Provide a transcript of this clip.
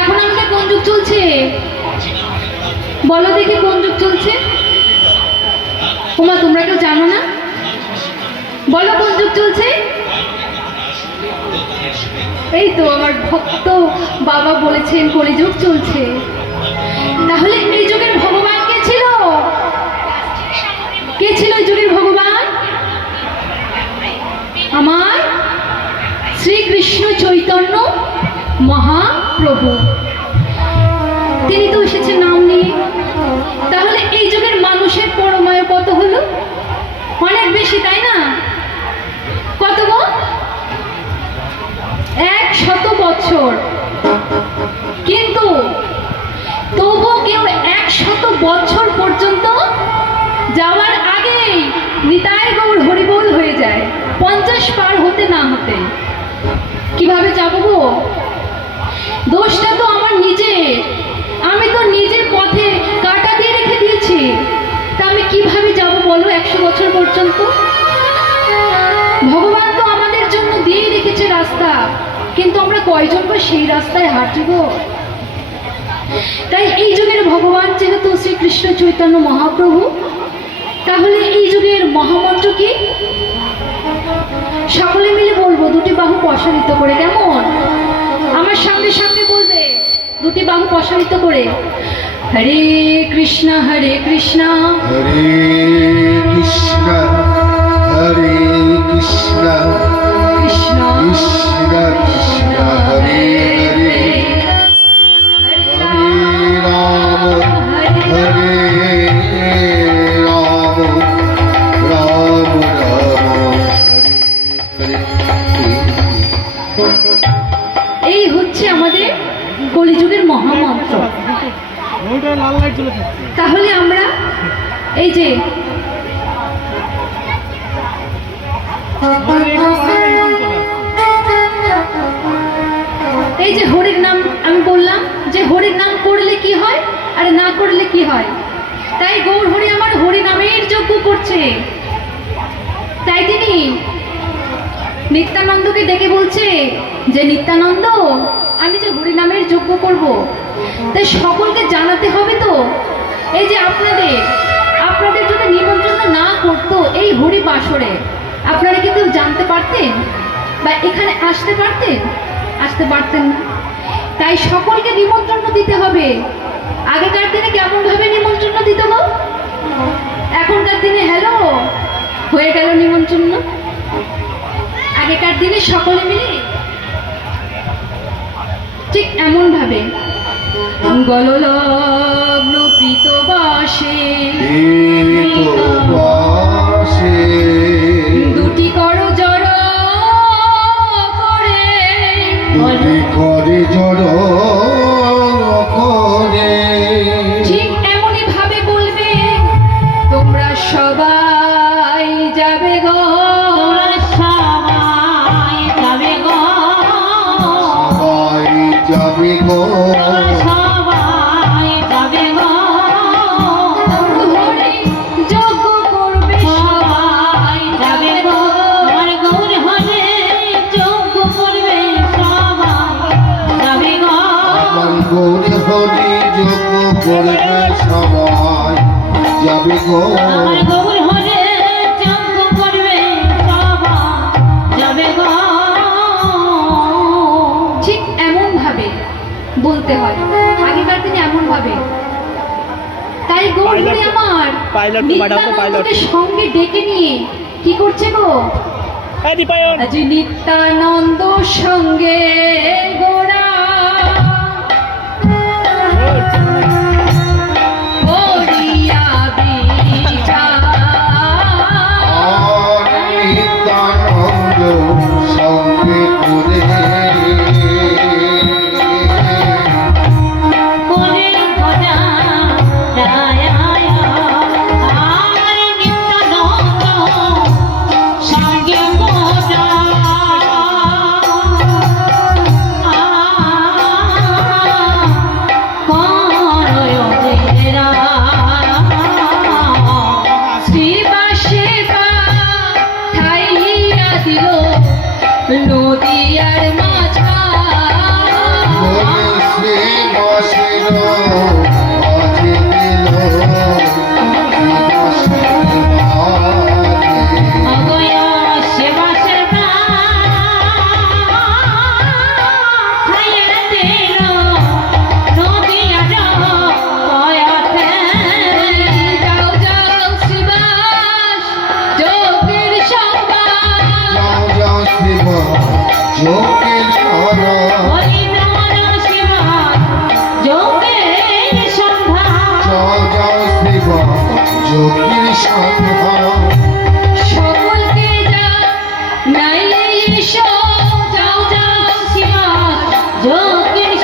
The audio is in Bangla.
এখন আমাদের কোন যুগ চলছে বলো দেখি, কোন যুগ চলছে? ওমা, তোমরা কেউ জানো না? বলো কোন যুগ চলছে? এই তো আমার ভক্ত বাবা বলেছেন কলিযুগ চলছে। তাহলে এই যুগের ভগবান কে ছিল? কে ছিল এই যুগের ভগবান? আমার শ্রীকৃষ্ণ চৈতন্য মহাপ্রভু। তিনি তো এসেছেন নাম নিয়ে। তাহলে এই যুগের মানুষের পরমায়ু কত হলো? অনেক বেশি, তাই না? কত গো? 100 বছর। কিন্তু তবু কেউ 100 বছর পর্যন্ত যাওয়ার আগেই নিতাই গৌর হরিবোল হয়ে যায়, 50 পার হতে না হতে। কিভাবে যাবো গো? দোষটা তো আমার নিজের। আমি তো নিজের পথে কাটা দিয়ে রেখে দিয়েছি। তা আমি কিভাবে যাব বলো 100 বছর পর্যন্ত? ভগবান তো আমাদের জন্য দিয়ে রেখেছে রাস্তা, কিন্তু আমরা কয়জন বা সেই রাস্তায় হাঁটব? তাই এই যুগের ভগবান যেহেতু শ্রীকৃষ্ণ চৈতন্য মহাপ্রভু, তাহলে এই যুগের মহামন্ত্র কি? সকলে মিলে বলবো, দুটি বাহু প্রসারিত করে। কেমন? আমার সঙ্গে সঙ্গে বলবে, দুটি বাহু প্রসারিত করে। হরে কৃষ্ণ হরে কৃষ্ণ হরে কৃষ্ণ হরে কৃষ্ণ কৃষ্ণ কৃষ্ণ কৃষ্ণ হরে হরে হরে রাম হরে রাম রাম রাম হরে হরে। এই হচ্ছে আমাদের কলিযুগের মহামন্ত্র। তাহলে আমরা এই যে হরির নাম আমি বললাম যে হরির নাম করলে কি হয় আর না করলে কি হয়। তাই গৌর হরি আমার হরি নামের যজ্ঞ করছে। তাই তিনি নিত্যানন্দকে ডেকে বলছে যে নিত্যানন্দ, আমি যে হরি নামের যজ্ঞ করব, তাই সকলকে জানাতে হবে তো। এই যে আপনাদের যদি নিমন্ত্রণ না করতো এই হরি বাসরে, আপনারা কি কেউ জানতে পারতেন বা এখানে আসতে পারতেন? আসতে পারতেন না। তাই সকলকে নিমন্ত্রণ দিতে হবে। আগেকার দিনে কেমন ভাবে নিমন্ত্রণ দিত গো? এখনকার দিনে হ্যালো হয়ে গেল নিমন্ত্রণ। আগেকার দিনে সকলে মিলে ঠিক এমন ভাবে গললগ্ন প্রীতবাসে দুটি করো জড় করে, দুটি করে জড় করে, ঠিক এমনই ভাবে বলবে তোমরা সবাই যাবে গো, সবাই যাবে গো, সবাই যাবে গো, সবাই যাবে গো, হরি যজ্ঞ করবে সবাই যাবে গো, গৌর হরে যজ্ঞ করবে সবাই যাবে গো, গৌর হরি যজ্ঞ করবে সবাই যাবে গো, গৌর হরে যজ্ঞ করবে সবাই যাবে গো। ঠিক এমন ভাবে বলতে হয়, আগেকার দিনে এমন ভাবে। তাই গৌর হরি আমার নিত্যানন্দকে সঙ্গে ডেকে নিয়ে কি করছে গো? আজ নিত্যানন্দ সঙ্গে গোরা হরিয়া বিরাজ। নিত্যানন্দ সঙ্গে করে নদিয়ার মাঝা শ্রী যোগীর সন্ধান